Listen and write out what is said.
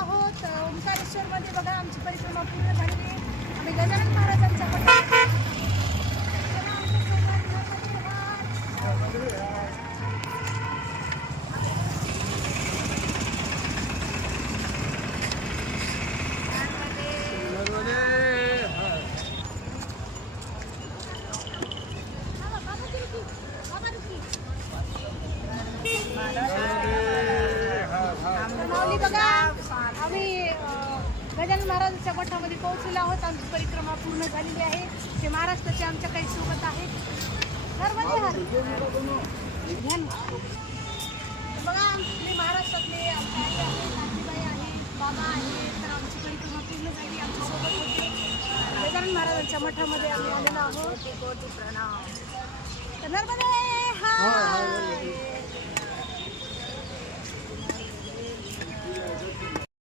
आहोत ओंकारेश्वरमध्ये. बघा आमची परिक्रमा पूर्ण झालेली आहे. आम्ही गजानन महाराजांच्या मठात. माऊली बघा आम्ही गजानन महाराजांच्या मठामध्ये पोहोचलेलो आहोत. आमची परिक्रमा पूर्ण झालेली आहे. ते महाराष्ट्राचे आमच्या काही सोबत आहेत. बघा आमचे महाराष्ट्रातले आमच्या आई आहेत, आजीबाई आहेत, बाबा आहेत. तर आमची परिक्रमा पूर्ण झाली. आमच्या सोबत होते. गजानन महाराजांच्या मठामध्ये आम्ही आलेलो आहोत. नर्मदे हाय.